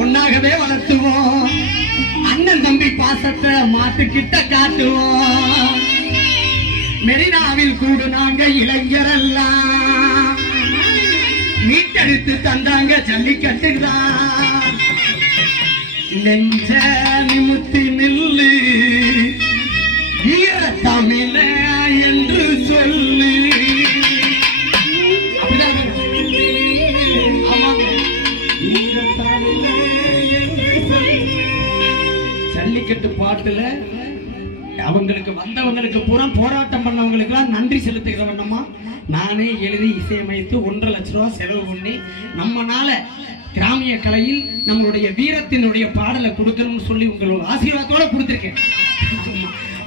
ஒன்னாகவே வளர்த்துவோம் அண்ணன் தம்பி பாசத்தை மாட்டுக்கிட்ட காட்டுவோம் மெரினாவில் கூடு நாங்க இளைஞரெல்லாம் மீட்டெடுத்து தந்தாங்க ஜல்லிக்கட்டுதான் நெஞ்ச நிமித்தி நில்லு வீர தமிழ என்று சொல்லு ஜல்லிக்கட்டு பாட்டுல அவங்களுக்கு வந்தவங்களுக்கு பூரா போராட்டம் பண்ணவங்களுக்கு எல்லாம் நன்றி செலுத்துகிற வண்ணமா நானே எழுதி இசையமைத்து 1.5 லட்சம் ரூபாய் செலவு பண்ணி நம்மனால கிராமிய கலையில் நம்மளுடைய வீரத்தினுடைய பாடலை கொடுக்கணும்னு சொல்லி உங்களோட ஆசீர்வாதத்தோட கொடுத்திருக்கேன்.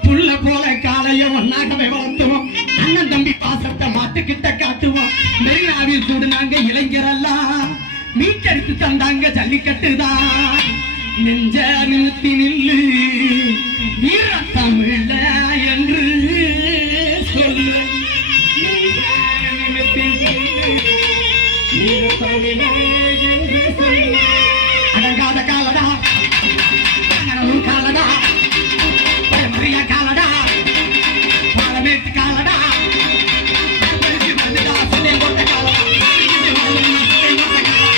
புள்ள போல காலைய ஒன்னாகவே வளர்த்துவோம் அண்ணன் தம்பி பாசத்தை மாட்டுக்கிட்ட காட்டுவோம் மெரினாவில் கூடு நாங்க இளைஞரெல்லாம் மீட்டெடுத்து தந்தாங்க ஜல்லிக்கட்டுதான் நெஞ்ச நிறுத்தி நில்லு வீர தமிழ என்று சொல்லு வீர தமிழ என்று சொல்லு